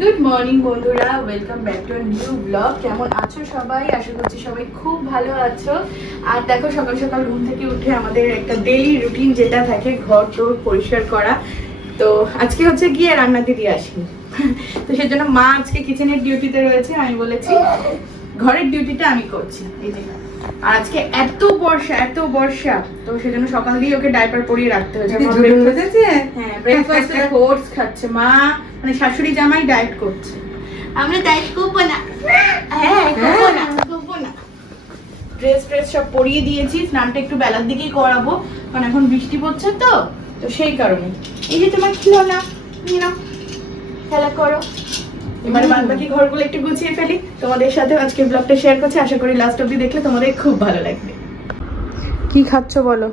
Good morning বন্ধুরা, welcome back to new blog. কেমন আছো সবাই? আশা করছি সবাই খুব ভালো আছো। আর দেখো, সকাল সকাল ঘুম থেকে উঠে আমাদের একটা ডেইলি রুটিন যেটা থাকে ঘর টর পরিষ্কার করা। তো আজকে হচ্ছে গিয়ে রান্না দিদি আসেনি, তো সেজন্য মা আজকে কিচেনের ডিউটিতে রয়েছে। আমি বলেছি ঘরের ডিউটিটা আমি করছি। এই যে আর আজকে এত বর্ষা তো সেজন্য সকাল দিয়ে ওকে ডাইপার পরিয়ে রাখতে হয়েছে। হ্যাঁ, ব্রেকফাস্টে ওটস খাচ্ছে মা, মানে শাশুড়ি জামাই ডায়েট করছে। আমরা ডায়েট করবো না, হ্যাঁ করবো না। ড্রেস সব পরিয়ে দিয়েছি, স্নানটা একটু বেলার দিকেই করাবো কারণ এখন বৃষ্টি পড়ছে তো সেই কারণে। এই যে তোমার খেলনা নিয়ে নাও, খেলা করো। এবারে বাদ বাকি ঘরগুলো একটু গুছিয়ে ফেলি, তোমাদের সাথে আজকে ব্লগটা শেয়ার করছি। আশা করি লাস্ট অবধি দেখলে তোমাদের খুব ভালো লাগবে। কি খাচ্ছ বলো?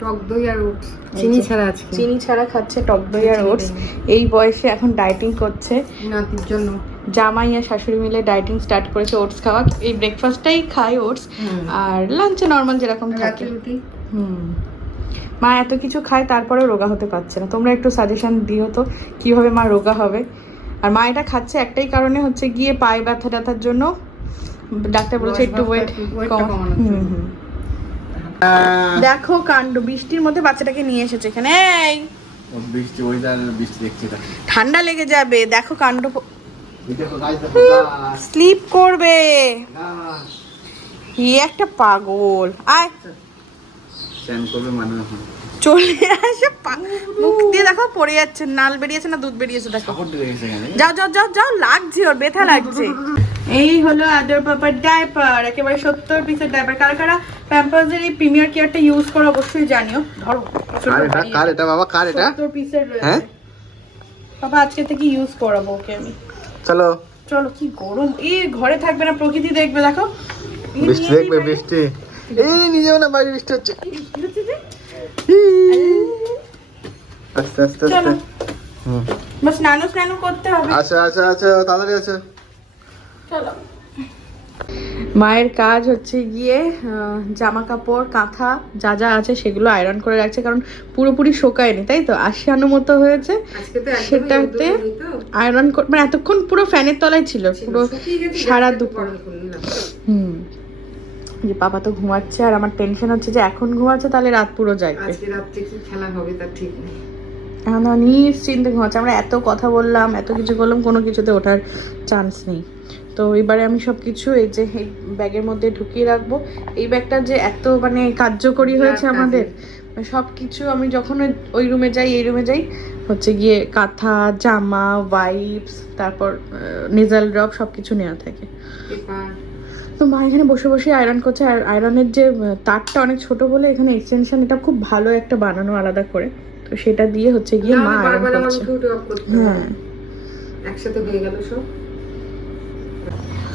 টক দই আর ওটস, চিনি ছাড়া। আছে চিনি ছাড়া খাচ্ছে টক দই আর ওটস। এই বয়সে এখন ডায়েটিং করছে, নাতির জন্য। জামাই আর শাশুড়ি মিলে ডায়েটিং স্টার্ট করেছে ওটস খাওয়া। এই ব্রেকফাস্টটাই খায় ওটস, আর লাঞ্চে নর্মাল যেরকম থাকে। মা এত কিছু খায় তারপরেও রোগা হতে পারছে না। তোমরা একটু সাজেশন দিও তো কিভাবে মা রোগা হবে। আর মা এটা খাচ্ছে একটাই কারণে, হচ্ছে গিয়ে পায়ে ব্যথা ট্যাথার জন্য। ডাক্তার বলেছে একটু ওয়েট কমানোর জন্য। দেখো কাণ্ড, বৃষ্টির মধ্যে বাচ্চাটাকে নিয়ে এসেছে এখানে। এই বৃষ্টি ওয়েদার, বৃষ্টি দেখছি ঠান্ডা লেগে যাবে। দেখো কাণ্ড, স্লিপ করবে। কি একটা পাগল। আয় স্নান করবে মানে চলে আসে, মুখ দিয়ে দেখো পড়ে যাচ্ছে। নাল বেরিয়েছে না দুধ বেরিয়েছে দেখো। যাও যাও যাও যাও, লাগছে ওর, ব্যথা লাগছে। এই হলো আদর পাপার ডাইপার, একেবারে 70 পিসের ডাইপার। কারা কারা প্যাম্পার্সের এই প্রিমিয়ার কেয়ারটা ইউজ করো অবশ্যই জানিও। ধরো, কার এটা বাবা, কার এটা? 70 পিসের রয়েছে। বাবা আজকে থেকে ইউজ করাবো ওকে আমি। চলো চলো। কি গরম, এই ঘরে থাকবে না, প্রকৃতি দেখবে। দেখো বৃষ্টি দেখবে, বৃষ্টি। এই নিজেও না, বাইরে বৃষ্টি হচ্ছে। আস্তে আস্তে আস্তে। বাস স্নান করতে হবে। আচ্ছা আচ্ছা আচ্ছা, তাড়াতাড়ি আছে। চলো। মায়ের কাজ হচ্ছে গিয়ে জামা কাপড় কাঁথা যা যা আছে সেগুলো আয়রন করে রাখছে, কারণ পুরোপুরি শুকায়নি, তাই তো 80 মতো হয়েছে। সেটাতে আয়রন মানে এতক্ষণ পুরো ফ্যানের তলায় ছিল পুরো সারা দুপুর। যে বাবা তো ঘুমাচ্ছে, আর আমার টেনশন হচ্ছে যে এখন ঘুমাচ্ছে তাহলে রাত পুরো জাগবে। আজকে রাতে কি খেলা হবে তার ঠিক নেই। এখন নিশ্চিন্তে ঘুমাচ্ছে। আমরা এত কথা বললাম, এত কিছু করলাম, কোনো কিছুতে ওঠার চান্স নেই। তো এবারে আমি সব কিছু এই যে এই ব্যাগের মধ্যে ঢুকিয়ে রাখবো। এই ব্যাগটা যে এত মানে কার্যকরী হয়েছে আমাদের, সব কিছু আমি যখন ওই রুমে যাই এই রুমে যাই হচ্ছে গিয়ে কাঁথা জামা ওয়াইপস তারপর নেজাল ড্রপ সব কিছু নেওয়া থাকে। তো মা এখানে বসে বসে আয়রন করছে। আর আয়রনের যে তারটা অনেক ছোট বলে এখানে এক্সটেনশন এটা খুব ভালো একটা বানানো আলাদা করে, তো সেটা দিয়ে হচ্ছে গিয়ে মা আয়রন করছে। হ্যাঁ, একসাথে হয়ে গেল সব।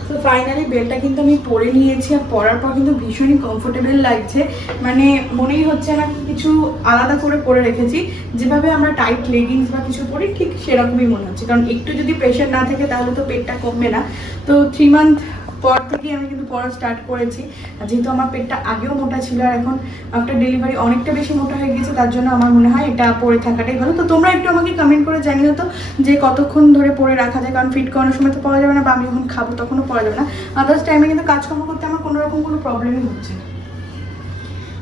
তো ফাইনালি বেলটা কিন্তু আমি পরে নিয়েছি, আর পরার পর কিন্তু ভীষণই কমফোর্টেবল লাগছে। মানে মনেই হচ্ছে না কিছু আলাদা করে পরে রেখেছি। যেভাবে আমরা টাইট লেগিংস বা কিছু পরি ঠিক সেরকমই মনে হচ্ছে, কারণ একটু যদি প্রেশার না থাকে তাহলে তো পেটটা কমবে না। তো 3 মান্থ পর থেকে আমি কিন্তু পড়া স্টার্ট করেছি। আর যেহেতু আমার পেটটা আগেও মোটা ছিল আর এখন আফটার ডেলিভারি অনেকটা বেশি মোটা হয়ে গেছে, তার জন্য আমার মনে হয় এটা পরে থাকাটাই ভালো। তো তোমরা একটু আমাকে কমেন্ট করে জানিও তো যে কতক্ষণ ধরে পরে রাখা যায়, কারণ ফিট করানোর সময় তো পাওয়া যাবে না, বা আমি যখন খাবো তখনও পাওয়া যাবে না। আদার্স টাইমে কিন্তু কাজকর্ম করতে আমার কোনো রকম কোনো প্রবলেমই হচ্ছে না।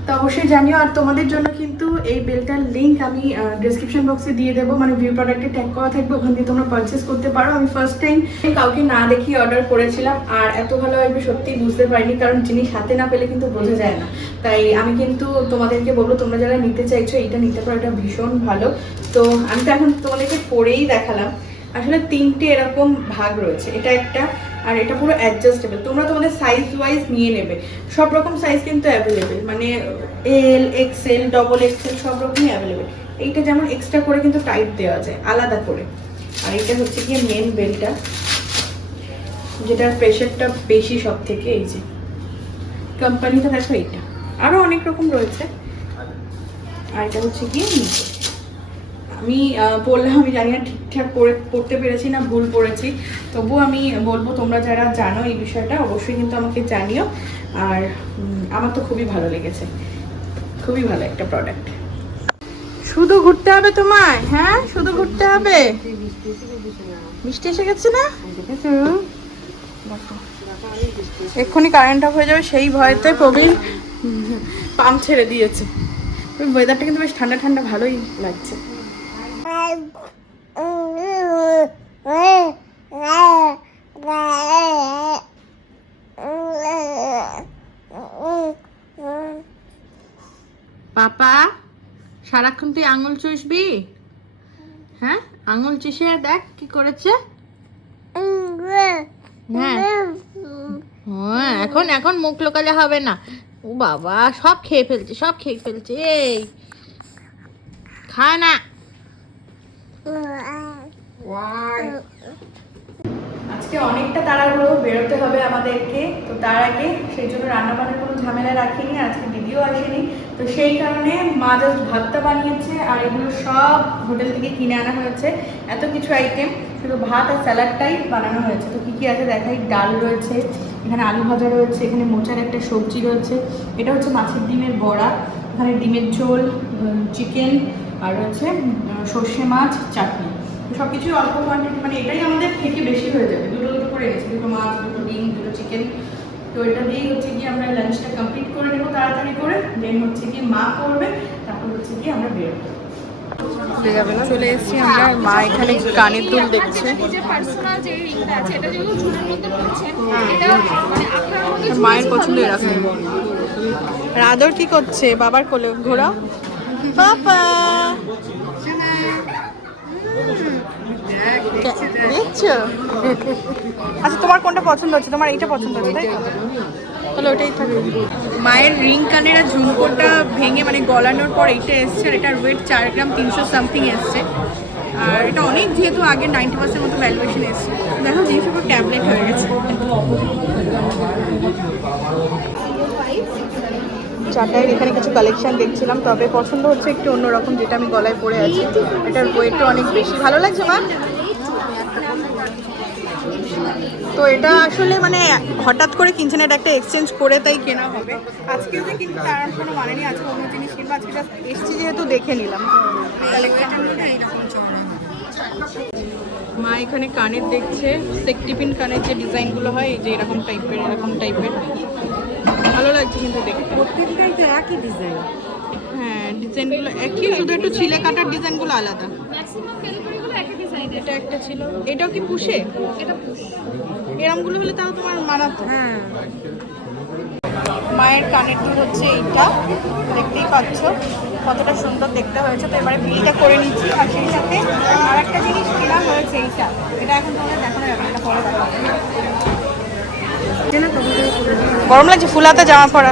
তো অবশ্যই জানিও। আর তোমাদের জন্য কিন্তু এই বেলটার লিঙ্ক আমি ডেসক্রিপশন বক্সে দিয়ে দেবো, মানে ভিউ প্রোডাক্টে ট্যাগ করা থাকবে, ওখান দিয়ে তোমরা পারচেস করতে পারো। আমি ফার্স্ট টাইম কাউকে না দেখিয়ে অর্ডার করেছিলাম, আর এত ভালো হবে সত্যি বুঝতে পারিনি, কারণ জিনিস হাতে না পেলে কিন্তু বোঝা যায় না। তাই আমি কিন্তু তোমাদেরকে বলবো তোমরা যারা নিতে চাইছো এইটা নিতে পারো, এটা ভীষণ ভালো। তো আমি তো এখন তোমাদেরকে পরেই দেখালাম। আসলে 3টে এরকম ভাগ রয়েছে, এটা একটা, আর এটা পুরো অ্যাডজাস্টেবল। তোমরা তোমাদের সাইজ ওয়াইজ নিয়ে নেবে, সব রকম সাইজ কিন্তু অ্যাভেলেবেল, মানে এল এক্সেল ডবল এক্সেল সব রকমই অ্যাভেলেবেল। এইটা যেমন এক্সট্রা করে কিন্তু টাইট দেওয়া যায় আলাদা করে। আর এটা হচ্ছে গিয়ে মেন বেলটা, যেটার প্রেশারটা বেশি সব থেকে। এই যে কোম্পানিটা দেখো, এইটা আরও অনেক রকম রয়েছে। আর এটা হচ্ছে গিয়ে নিচে। আমি পড়লাম, আমি জানি না ঠিকঠাক করে পড়তে পেরেছি না ভুল পড়েছি, তবুও আমি বলবো তোমরা যারা জানো এই বিষয়টা অবশ্যই কিন্তু আমাকে জানিও। আর আমার তো খুবই ভালো লেগেছে, খুবই ভালো একটা প্রোডাক্ট। শুধু ঘুরতে হবে তোমায়? হ্যাঁ, শুধু ঘুরতে হবে। বৃষ্টি এসে গেছে না? এক্ষুনি কারেন্ট অফ হয়ে যাবে সেই ভয়তে প্রবীণ পাম্প ছেড়ে দিয়েছে। ওয়েদারটা কিন্তু বেশ ঠান্ডা ঠান্ডা, ভালোই লাগছে। পাপা, সারাক্ষণ তুই আঙুল চুষবি? হ্যাঁ, আঙুল চুষে দেখ কি করেছে। হ্যাঁ, এখন এখন মুখ লোকালে হবে না। ও বাবা, সব খেয়ে ফেলছে, সব খেয়ে ফেলছে। এই খায় না। আজকে অনেকটা তাড়াহুড়ো বেরোতে হবে আমাদেরকে, তো তার আগে সেই জন্য রান্নাবান্নার কোনো ঝামেলা রাখিনি, আজকে দিদিও আসেনি, তো সেই কারণে মা জাস্ট ভাতটা বানিয়েছে আর এগুলো সব হোটেল থেকে কিনে আনা হয়েছে। এত কিছু আইটেম, শুধু ভাত আর স্যালাডটাই বানানো হয়েছে। তো কী কী আছে দেখাই। ডাল রয়েছে, এখানে আলু ভাজা রয়েছে, এখানে মোচার একটা সবজি রয়েছে, এটা হচ্ছে মাছের ডিমের বড়া, এখানে ডিমের ঝোল, চিকেন, আর রয়েছে সর্ষে মাছ, চাটনি। সব কিছুই অল্প কোয়ান্টিটি, মানে এটাই আমাদের থেকে বেশি হয়ে যাবে। দুটো দুটো করে এনেছি, দুটো মাছ, দুটো ডিম, দুটো চিকেন। তো এটা দিয়েই হচ্ছে গিয়ে আমরা লাঞ্চটা কমপ্লিট করে নেবো তাড়াতাড়ি করে। দেন হচ্ছে গিয়ে মা করবে, তারপর হচ্ছে গিয়ে আমরা বেরোবো। চলে এসেছি আমরা, মা এখানে কানের দুল দেখছে। মায়ের পছন্দ এরকম। রাদর কি করছে? বাবার কোলে ঘোরা। পাপা দেখছো? আচ্ছা, তোমার কোনটা পছন্দ হচ্ছে? তোমার এইটা পছন্দ হচ্ছে, তাই তো? তাহলে ওটাই থাকবে। মায়ের রিং কানের আর ঝুমকোটা ভেঙে মানে গলানোর পর এইটা এসছে, আর এটার ওয়েট 4 গ্রাম 300 সামথিং এসছে। আর এটা অনেক, যেহেতু আগে 90% মতো ভ্যালুয়েশন এসছে। দেখো জিনিসের উপর ট্যাবলেট হয়ে গেছে। চাটাইয়ের এখানে কিছু কালেকশন দেখছিলাম, তবে পছন্দ হচ্ছে একটু অন্যরকম, যেটা আমি গলায় পরে আছি। এটার ওয়েটটা অনেক বেশি। ভালো লাগছে মা? তো এটা আসলে মানে হঠাৎ করে কিনছেন, এটা একটা এক্সচেঞ্জ করে তাই কেনা হবে। আজকে যে কিন্তু তার কোনো মানে নেই, আজকে অন্য জিনিস কিনবো। আজকে জাস্ট এসছি যেহেতু দেখে নিলাম মা এখানে কানের দেখছে, সেকটিপিন কানের যে ডিজাইনগুলো হয়, এই যে এরকম টাইপের, এরকম টাইপের। ভালো লাগছে কিন্তু দেখতে। প্রত্যেকটাই তো একই ডিজাইন। হ্যাঁ, ডিজাইনগুলো একই, শুধু একটু ছিলে কাটার ডিজাইনগুলো আলাদা। এটা একটা ছিল, এটাও কি পুষে? এটা পুষ। এরমগুলো হলে তাও তোমার মানাতো। হ্যাঁ, মায়ের কানের দুল হচ্ছে এইটা, দেখতেই পাচ্ছ কতটা সুন্দর দেখতে হয়েছে। তো এবারে বিলটা করে নিচ্ছি। আর সেই সাথে আর একটা জিনিস কেনা হয়েছে, এইটা। এটা এখন তোমাদের দেখানো যাবে, এটা পরে দেখাবো। গরম লাগছে, ফুলাতে জামা পরা।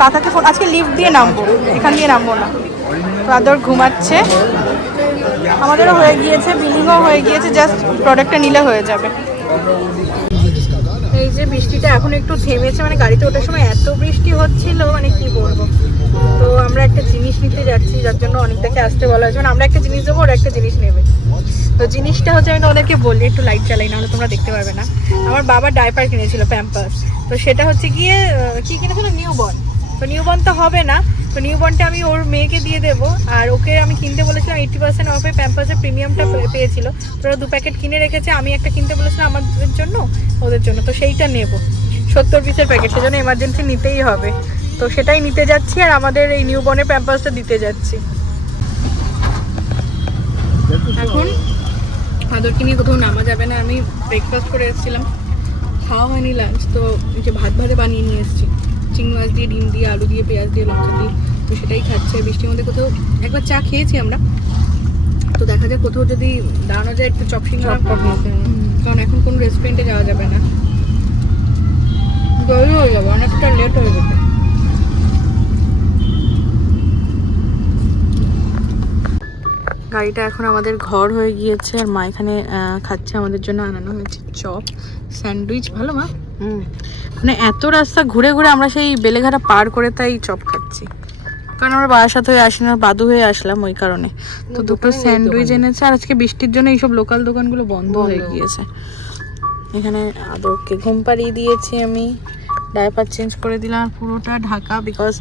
কাকাকে আজকে লিফট দিয়ে নামবো, এখান দিয়ে নামবো না। তো আদর ঘুমাচ্ছে। আমাদেরও হয়ে গিয়েছে, বিলিংও হয়ে গিয়েছে, জাস্ট প্রোডাক্টটা নিলে হয়ে যাবে। এই যে বৃষ্টিটা এখন একটু থেমেছে, মানে গাড়িতে ওঠার সময় এত বৃষ্টি হচ্ছিল, মানে কি বলবো। তো আমরা একটা জিনিস নিতে যাচ্ছি, যার জন্য অনেকটাকে আসতে বলা হয়েছে। মানে আমরা একটা জিনিস দেবো, ওরা একটা জিনিস নেবে। তো জিনিসটা হচ্ছে, আমি ওদেরকে বললি একটু লাইট চালাই, নাহলে তোমরা দেখতে পারবে না। আমার বাবা ডাইপার কিনেছিল, প্যাম্পার্স। তো সেটা হচ্ছে গিয়ে কি কিনেছিল, নিউবর্ন। তো নিউবর্ন তো হবে না, তো নিউবর্নটা আমি ওর মেয়েকে দিয়ে দেবো। আর ওকে আমি কিনতে বলেছিলাম 80% অফে, প্যাম্পার্সের প্রিমিয়ামটা পেয়েছিল। তো ওরা 2 প্যাকেট কিনে রেখেছে, আমি একটা কিনতে বলেছিলাম আমাদের জন্য, ওদের জন্য। তো সেইটা নেব, 70 পিসের প্যাকেট, সেজন্য এমার্জেন্সি নিতেই হবে। তো সেটাই নিতে যাচ্ছি, আর আমাদের এই নিউবর্নের প্যাম্পার্সটা দিতে যাচ্ছি। এখন আদরকে নিয়ে কোথাও নামা যাবে না। আমি ব্রেকফাস্ট করে এসেছিলাম, খাওয়া হয়নি লাঞ্চ। তো যে ভাত বানিয়ে নিয়ে এসেছি, চিংড়ি মাছ দিয়ে, ডিম দিয়ে, আলু দিয়ে, পেঁয়াজ দিয়ে, লঙ্কা দিয়ে। তো সেটাই খাচ্ছে। বৃষ্টির মধ্যে কোথাও একবার চা খেয়েছি আমরা, তো দেখা যায় কোথাও যদি দাঁড়ানো যায় একটু চপসিংড়া, কারণ এখন কোনো রেস্টুরেন্টে যাওয়া যাবে না, দেরি হয়ে যাবে, অনেকটা লেট হয়ে যাবে। গাড়িটা এখন আমাদের ঘর হয়ে গিয়েছে, আর মা এখানে খাচ্ছে। আমাদের জন্য আনানো হয়েছে চপ, স্যান্ডউইচ। ভালো মা? মানে এত রাস্তা ঘুরে ঘুরে আমরা সেই বেলেঘাটা পার করে তাই চপ খাচ্ছি, কারণ আমরা বারাসাত হয়ে আসি না, বাদু হয়ে আসলাম ওই কারণে। তো দুটো স্যান্ডউইচ এনেছে। আর আজকে বৃষ্টির জন্য এইসব লোকাল দোকানগুলো বন্ধ হয়ে গিয়েছে। এখানে আদরকে ঘুম পাড়িয়ে দিয়েছি আমি, ডায়াপার চেঞ্জ করে দিলাম আর পুরোটা ঢাকা, বিকজ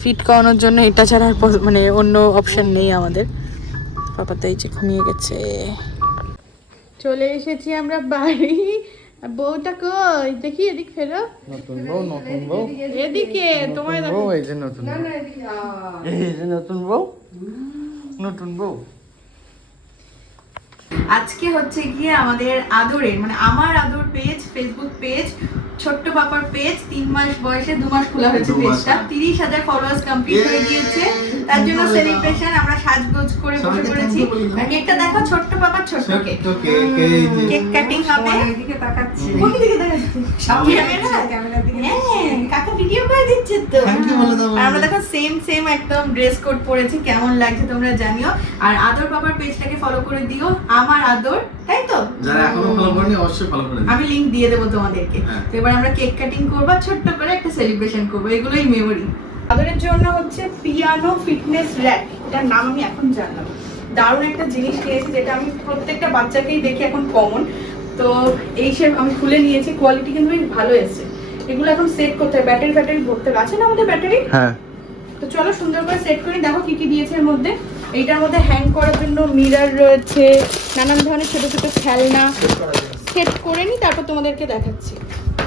ফিট করানোর জন্য এটা ছাড়া আর মানে অন্য অপশন নেই আমাদের। পাপা তো এই যে ঘুমিয়ে গেছে। চলে এসেছি আমরা বাড়ি। বউটা কই দেখি, এদিক ফেরো। নতুন বউ এদিকে তোমায় দেখো। বউ, এই যে নতুন বউ, এই যে নতুন বউ, নতুন বউ। আজকে হচ্ছে গিয়ে আমাদের আদরের মানে আমার আদর পেজ, ফেসবুক পেজ, ছোট্ট পাপার পেজ 3 মাস বয়সে 2 মাস খোলা হয়েছে পেজটা, 30,000 ফলোয়ার্স কমপ্লিট হয়ে গিয়েছে। তার জন্য সেলিব্রেশন আমরা সাজগোজ করে বসে পড়েছি। কেকটা দেখো, ছোট্ট পাপার ছোট্ট কেক, কেক কাটিং হবে। এদিকে তাকাচ্ছি। কোন দিকে দেখাচ্ছি? ক্যামেরার দিকে। হ্যাঁ, কাকা ভিডিও করে দিচ্ছে তো। আর আমরা দেখো সেম একদম ড্রেস কোড পরেছি, কেমন লাগছে তোমরা জানিও। আর আদর বাবার পেজটাকে ফলো করে দিও, আমার আদর, তাই তো? যারা এখনো ফলো করেনি অবশ্যই ফলো করে দিন। আমি লিংক দিয়ে দেবো তোমাদেরকে। হ্যাঁ। তো এবার আমরা কেক কাটিং করবো, ছোট্ট করে একটা সেলিব্রেশন করবো, এগুলোই মেমোরি। আদরের জন্য হচ্ছে পিয়ানো ফিটনেস র্যাক, এটার নাম আমি এখন জানলাম। দারুণ একটা জিনিস কিনেছি, যেটা আমি প্রত্যেকটা বাচ্চাকেই দেখি এখন কমন। তো এই সে আমি খুলে নিয়েছি, কোয়ালিটি কিন্তু বেশ ভালো এসেছে। এগুলো এখন সেট করতে হবে, ব্যাটারি ভরতে হবে। আছে না আমাদের ব্যাটারি? হ্যাঁ, তো চলো সুন্দর করে সেট করি। দেখো কি কি দিয়েছে এর মধ্যে। এইটার মধ্যে হ্যাং করার জন্য মিরর রয়েছে, নানান ধরনের ছোট ছোট খেলনা। সেট করে নি, তারপর তোমাদেরকে দেখাচ্ছি।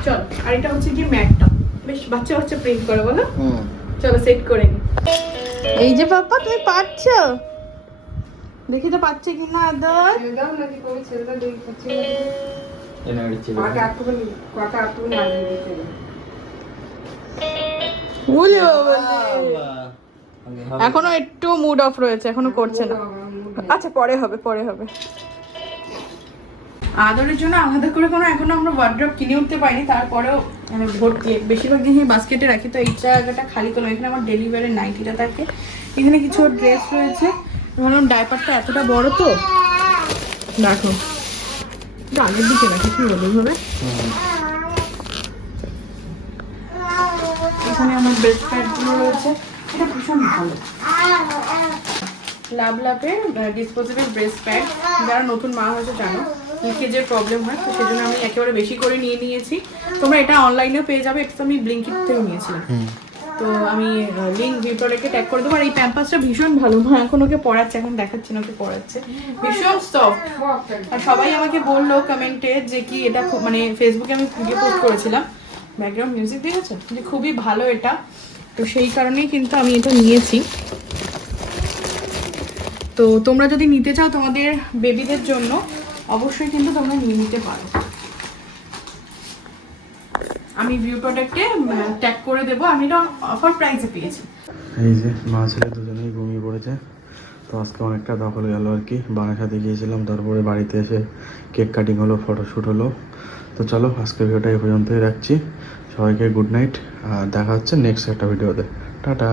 চলো। আর এটা হচ্ছে কি ম্যাটটা, বেশ বাচ্চা বাচ্চা প্রিন্ট করা, বলো। চলো সেট করে নি। এই যে পাপা, তুমি পারছো? দেখি তো পাচ্ছে কিনা আদর। দাও নাকি করে ছেলেটা দেখি করছি। কাকা একটু লাগিয়ে দিতে। বলে এখনো একটু মুড অফ রয়েছে, এখনো করছে না। আচ্ছা পরে হবে। আদরের জন্য আলাদা করে কোনো এখনো আমরা ওয়ার্ড্রপ কিনে উঠতে পারিনি, তারপরেও মানে ভর্তি বেশিরভাগ জিনিস বাস্কেটে রাখি। তো এই জায়গাটা খালি তো নয়, এখানে আমার ডেলিভারি নাইটিটা থাকে, এখানে কিছু ড্রেস রয়েছে। ধরুন ডাইপারটা এতটা বড় তো, দেখো আগের দিকে রাখি, কি বলবো ভাবে। এখানে আমার ব্রেস্ট প্যাডগুলো রয়েছে, এটা ভীষণ ভালো। লাভের ডিসপোজেবল ব্রেস্ট প্যাড, যারা নতুন মা হয়েছে জানো লিকেজের প্রবলেম হয়, তো সেজন্য আমি একেবারে বেশি করে নিয়ে নিয়েছি। তোমরা এটা অনলাইনেও পেয়ে যাবে, এটা তো আমি ব্লিঙ্কিট থেকে নিয়েছিলাম। তো আমি লিঙ্ক ভিডিওটাকে ট্যাগ করে দেবো। আর এই প্যাম্পাসটা ভীষণ ভালো, মা এখন ওকে পড়াচ্ছে, এখন দেখাচ্ছি না ওকে পড়াচ্ছে, ভীষণ সফট। আর সবাই আমাকে বললো কমেন্টে যে কি এটা মানে ফেসবুকে আমি ভিডিও পোস্ট করেছিলাম, ব্যাকগ্রাউন্ড মিউজিক দিয়েছে, যে খুবই ভালো এটা। তো সেই কারণেই কিন্তু আমি এটা নিয়েছি। তো তোমরা যদি নিতে চাও তোমাদের বেবিদের জন্য, অবশ্যই কিন্তু তোমরা নিয়ে নিতে পারো। আমি ভিউ প্রোডাক্টে ট্যাগ করে দেবো, আমি এটা অফার প্রাইসে পেয়েছি। এই যে মা ছেলে দুজনেই ঘুমিয়ে পড়েছে। তো আজকে অনেকটা দখল গেল আর কি। বারাসাতে গিয়েছিলাম, তারপরে বাড়িতে এসে কেক কাটিং হলো, ফটোশ্যুট হলো। তো চলো আজকে ভিডিওটা এই পর্যন্তই রাখছি। সবাইকে গুড নাইট, আর দেখা হচ্ছে নেক্সট একটা ভিডিওতে। টাটা।